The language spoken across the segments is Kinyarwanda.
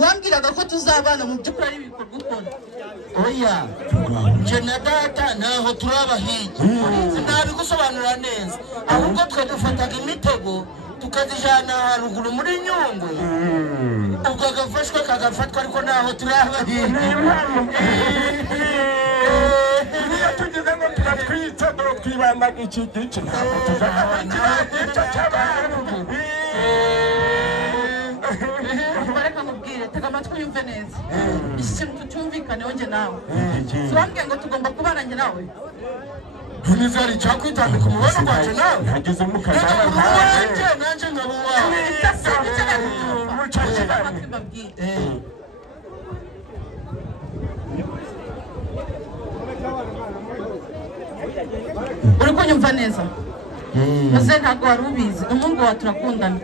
wambwiraga ko tuzabana mu by'ukuri ari ibikorwa ukora. Oya je na data naho turabahigi nabigusobanura neza ahubwo twe dufataga imitego tukazijana haruguru muri Nyungwe ubwo gafashwe kagafatwa ariko naho turabahigi niyo tugize ngo turatwitse dore twibanda iki gice ntabwo tuzabana icyo cy'abantu bareka mubwire tega amatwi yumve neza iki kintu tucyumvikane wonge nawe turambwiye ngo tugomba kubana njye nawe Tunizari chakwitandika umubano kwacu nawe ntageze mu kazana nanje ngabuwa uri kunyumva neza muze ntabwo wari ubizi umuhungu wawe turakundana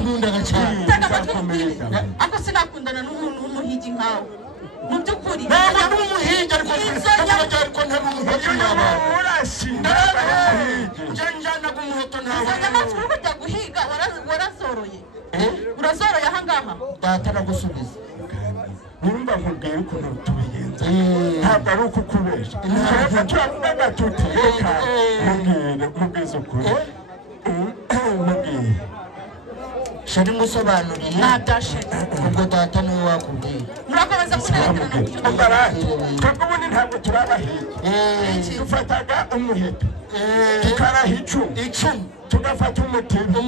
nkundaga cyane tega amatwi mubwire ako sinakundana n'umuntu w'umuhigi nkawe mu by'ukuri ntabwo ndi umuhigi ariko ntari umuhigi murashi njyanaga umuheto izo ntawe nyamaswa uri kujya guhiga warazoroye urazoroye ahangaha data nagusubiza nimba nkubwiye ukuntu tubigenza ntabwo ari uko ukubesha twese turavuga tuti reka mubwize ukuri mubwiye shari ngusobanuriye ntabyashetse ubwo data niwe wakubwiye murakomeza kunerekana no kugira umbarati twebwe ubundi ntabwo turabahigi dufataga umuheto tukaraha icumi tugafata umutima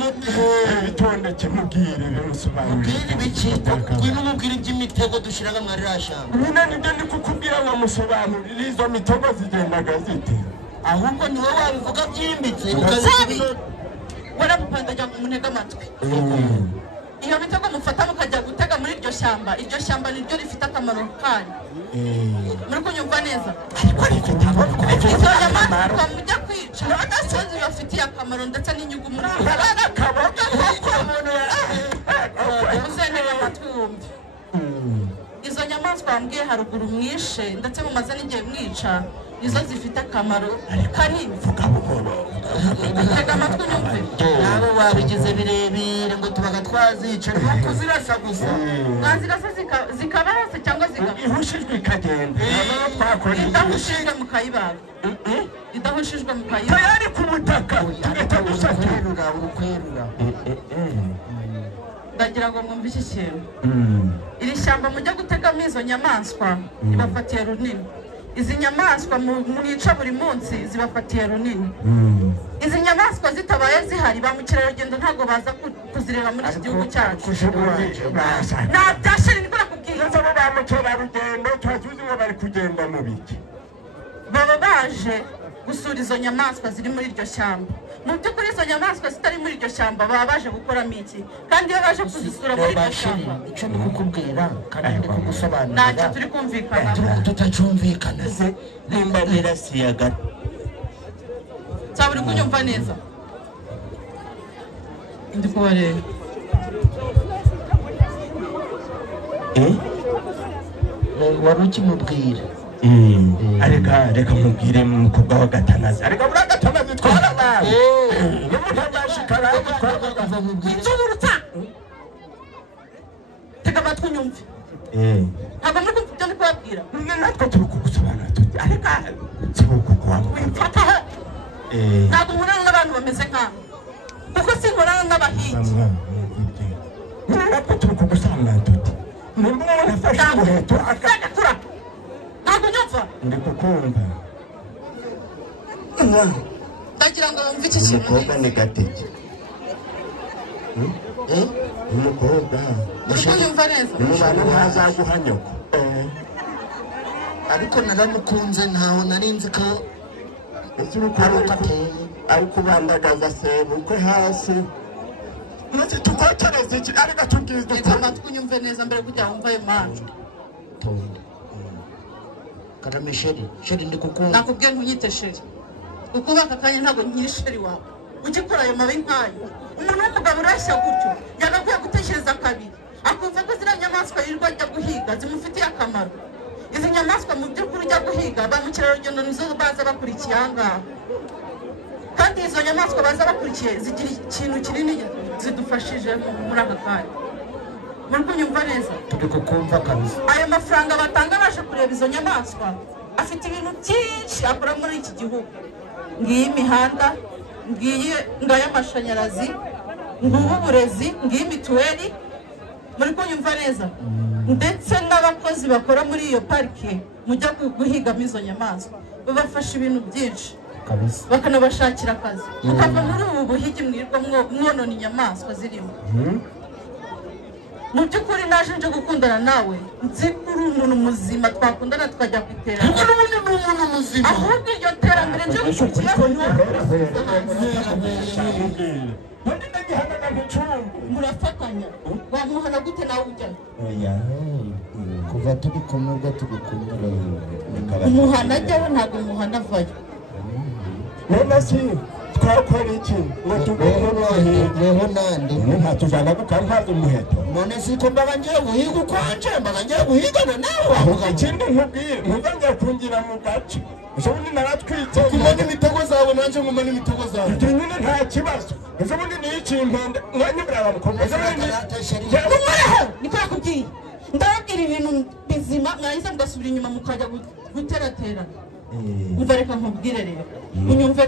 bitondeke mubwire bimusobanurire ubwire ibikiko ngwino umubwire iby'imitego dushiraga mwari rashamba nyine nibyo ndi kukubwira ngo musobanurire izo mitego zigendaga zite ahubwo niwe wabivuga byimbitse sabi warabupanda jya kumunega amatwi iyo mitego mufata mukajya gutega muri iryo shyamba niryo rifite akamaro kanyu muri kunyumva neza izo nyamaswa mujya kwica agasozi bafitiye akamaro ndetse n'inyungu muri muzentega amatwi wumve izo nyamaswa wambwiye haruguru mwishe ndetse mumaze n'igihe mwica nizo zifite akamaro kanini tega amatwi nyumve nabo babigize birebire ngo tubaga twazica nuko zirasa gusa mwazirasa zikaba hose cyangwa zigapfa ihushijwe ikagenda twakora idahushijwe mukayibaga idahushijwe mukayibaga tayari ku butaka tugahita dusatura urukwerura ndagira ngo mwumve iki kintu iri shyamba mujya gutegamo izo nyamaswa ibafatiye runini izi nyamaswa mwica buri munsi zibafatiye runini izi nyamaswa zitabaye zihari ba mukerarugendo ntabwo baza kuzireba muri iki gihugu cyacu ntabyashira nibwo nakubwiye abo ba mukerarugendo tuzi ngo bari kugenda mu biki baba baje gusura izo nyamaswa ziri muri iryo shyamba mu by'ukuri izo nyamaswa zitari muri iryo shyamba baba baje gukoramo iki kandi iyo baje kuzisura muri iryo shyamba icyo ndi kukubwira kandi ndi kugusobanurira ntacyo turi kumvikana tutacyumvikana nimba nirasiye gato cyaba uri kunyumva neza ndi kubareba wari ukimubwira reka mubwire umukobwa wa gatanazi ariko buriya gatanazi twara nawe n'umuntu azashikara nzurutsa tega amatwi unyumve ntabwo muri kumva ibyo ndi kubabwira natwe turi kugusobanura tuti ariko si uko kuwabwira mfataho ntabwo nkorana n'abantu bameze nk'abo kuko sinkorana n'abahigi natwe turi kugusobanura tuti nimba umuntu afashe umuheto akagakura ntabwo unyumva ndi kukumva ndagira ngo wumve iki kintu umukobwa ni gateke umukobwa uri kunyumva neza umubano ntazaguha nyoko ariko naramukunze ntaho nari nzi ko ese urukundo ari kubandagaza sebukwe hasi maze tukokereze iki ariko tubwize tega amatwi unyumve neza mbere kugira ngo wumve ayo manjwe karame sheri ndi kukumva nakubwiye ntunyite sheri kuko uba aka kanya ntabwo nkiri sheri wawe ugikora ayo mabi nkayo umuntu w'umugabo urashya gutyo yagakwiye gutekereza kabiri akumva ko ziriya nyamaswa yirirwa ajya guhiga zimufitiye akamaro izi nyamaswa mu by'ukuri ujya guhiga ba mukerarugendo nizo baza bakurikiye aha ngaha kandi izo nyamaswa baza bakurikiye zigira ikintu kinini zidufashije muri aka kanya muri kunyumva neza turi kukumva kabisa ayo mafaranga batanga baje kureba izo nyamaswa afite ibintu byinshi akora muri iki gihugu ngiyi imihanda ngiyi amashanyarazi ngubu uburezi ngiyi mituweli muri kunyumva neza ndetse n'abakozi bakora muri iyo parike mujya guhigamo izo nyamaswa babafasha ibintu byinshi bakanabashakira akazi mukava muri ubu buhigi mwirwa mwonona inyamaswa zirimo mu by'ukuri naje nje gukundana nawe nzi ko uri umuntu muzima twakundana tukajya ku iterambere ahubwo iryo terambere nje gukurikiyeho murafatanya wamuhana gute nawe ujyayo kuva turi kumwe tugukumira umuhana ajyaho ntabwo umuhana avayo none si twakora iki ngo weho nande ntatujana gukantaza umuheto none si ko mbaga ngiye guhiga ukwanje mbaga ngiye guhigana nawe wavuga ikindi nkubwire ntuzongera kungira mu gace ejobundi naratwitse kumana imitego zawe nanje ngumana imitego zawe ibyo nyine nta kibazo ejobundi niyikiye impende mwanyibura abamukobwa ejobundi niko yakubwiye ndababwira ibintu bizima mwahise mugasubira inyuma mukajya guteraterana umva reka nkubwire rero unyumve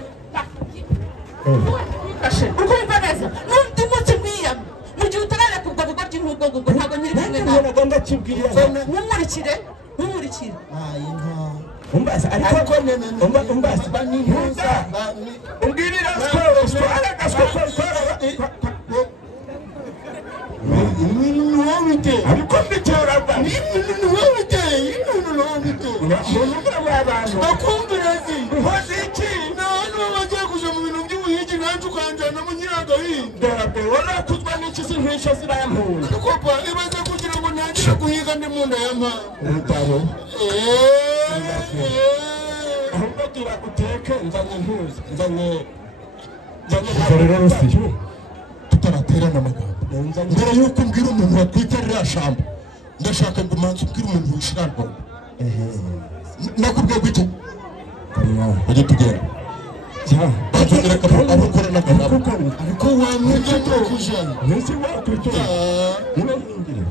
ukumva neza n'undi munsi mwiyama mu gihe utarareka ubwo bugoryi nk'ubwo ntabwo nyiri kumwe nawe ntumurikire umbaza ariko umbaza banyihuza umbwirira siporo ariko mbitera ndakumbira zi uhoze iki none wagiye kuja mu bintu by'ubuhigi nanjye ukanjana mu nyiragahinda warakuzwa n'iki si nk'isho zirampura arikopa ibaze kugira ngo ntangire guhiga ndi mu nda ya mpa umutaro ahubwo gira uteke nzanye ntuzi nzanye rero rusiyo tutaraterana amagambo mbere y'uko umbwira umuntu watwiterera shamba ndashaka ngo umanze umbwire umuntu wishirarwa nakubwiye gutya ujye tugenda batongera abakora n'akanabo ariko wamwibye tukujana nese wakwicara urahingire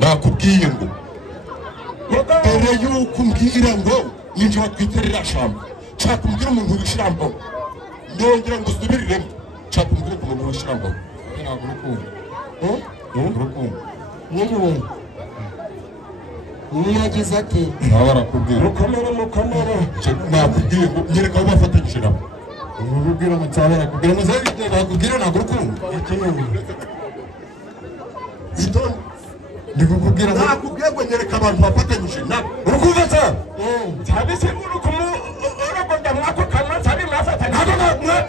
nakubwiye ngo mbere y'uko umbwira ngo ninjye watwiterera shamba nshaka umbwira umuntu wishirarwa ndongera ngo usubiriremo nshaka umbwira umuntu wishirarwa ntabwo urukundo Yewe yagize ati nawe arakubwira mukomere nakubwiye ngo nyereka aho bafatanyije nabo ububwira umutsaba arakubwira muzayi bakubwira ntabwo urukundo itonde ndi kukubwira nakubwiye ngo nyereka abantu bafatanyije nabo urukumva se cyabise urukumu uragonda mwako kanwa cyari mwafatanyije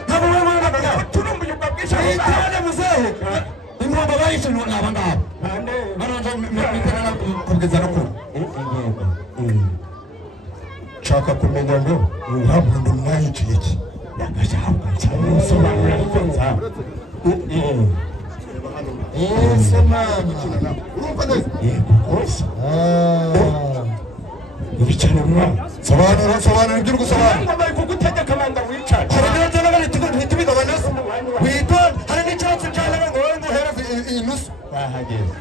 ntabwo mwana turumbuye ubwo bwisha cyane muzehe imwamba bayise n'aba ngaba baronje mitana kubwiza rukundo nshaka kumenya ngo nta muntu mwayiciye iki ndagashaka cyane usobanura ariko nzaba ese mama urumva neza yego rwose ubicane mwana sobanura ibyo uri gusobanura ngo bari kugutegeka manda wicare hari n'ibyo n'abandi ntitubigabane witonde hari n'icyatsi cyane ngo wowe nguhereze inusu bahageze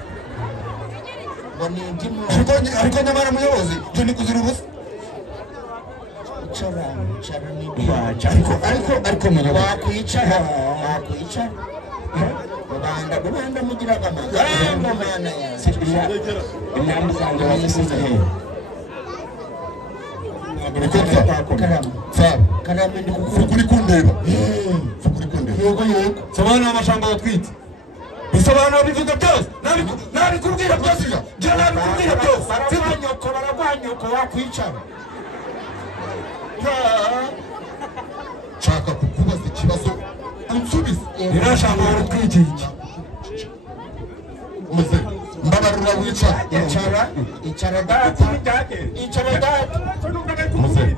ngo ni iby'umuntu ariko nyamara muyobozi ibyo ni kuzira ubusa wicara ni ariko muyobozi wakwicara rubanda mugiraga amagambo mana yawe inama zanjye wazisize hehe karame ndi vuga uri kundeba yego sobanura amashamba watwite bisobanura bivuga byose nabikubwira byose njye nabikubwira byose baragwanyoko wakwicara nshaka kukubaza ikibazo unsubize irashamba warutwikiye iki muze mbabarira wicara icara data muze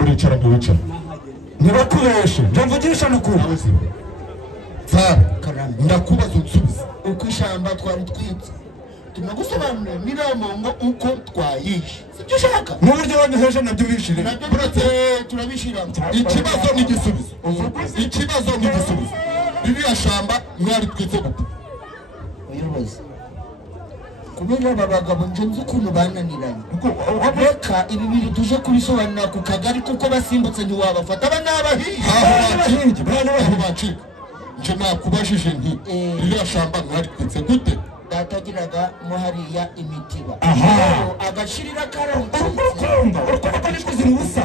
uricara ntiwicara ntibakubeshe ndamvugisha n'ukuri ndakubaza unsubize uko ishyamba twari twitse tunagusobanurira n'iramongo uko twayishe sibyo ushaka n'uburyo wanyoheje nabyo ubishire nabyo turabishira ikibazo n'igisubizo ririya shamba mwaritwitse gute uyobozi kubera aba bagabo nje nzi ukuntu bananiranye reka ibi bintu tuje kubisobanura ku kagari kuko basimbutse ntiwabafata aba n'abahinzi aho bacika nje nakubajije nti ririya shamba mwaritwitse gute datagiraga mo hariya imitiba agashirira karamutse kumva uriko ni kuzira ubusa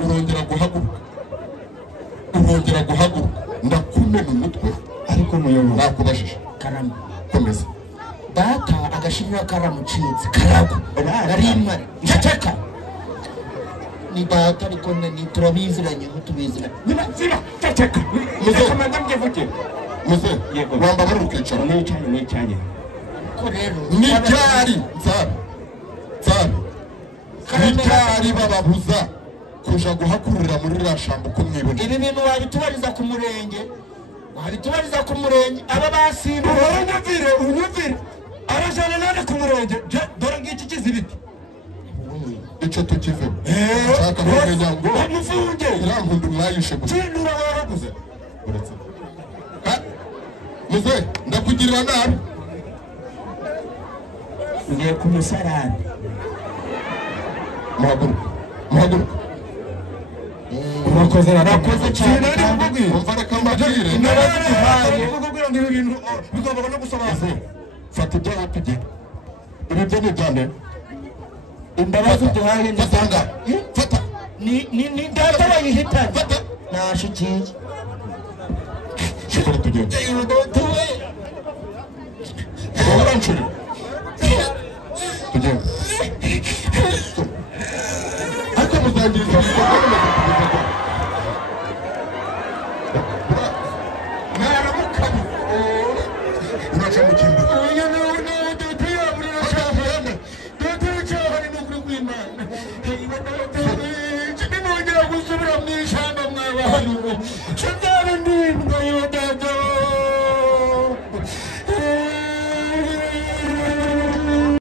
urongera guhaguruka ndakumena umutwe ariko muyobozi nakubajije karama komeza data agashirira karamucitse karago garimwe nceceka ni data ariko ni turabiziranye mutubiziranye ziba ceceka mukamanda mgevuke muze wamba bari ukicara n'icanye ko rero n'icyari n'icyari bababuza kuja guhakurira muri ririya shamba uko mwibona ibi bintu wabitubariza ku murenge aba basimbura unyumvire arajana nane ku murenge dore ngiki kizibiti icyo tukivemo nshaka kumenya ngo mufunge iriya mpundu mwayishe gusa kinura waraguze uretse muze ndakugirira nabi ngiye ku musarani muhaguruka urakoze cyane umva reka mbabwire kugira ngo ibi bintu bigomba no gusobanura fata ibyo watugera ibi byo ni ibyande imbabazi duhaye fatanga fata ni data wayihitanye fata nashikiye shikora tugenda uranshuri tugenda ariko muzangiriza uraca mu kintu gusubira mu ijambo mwabahanura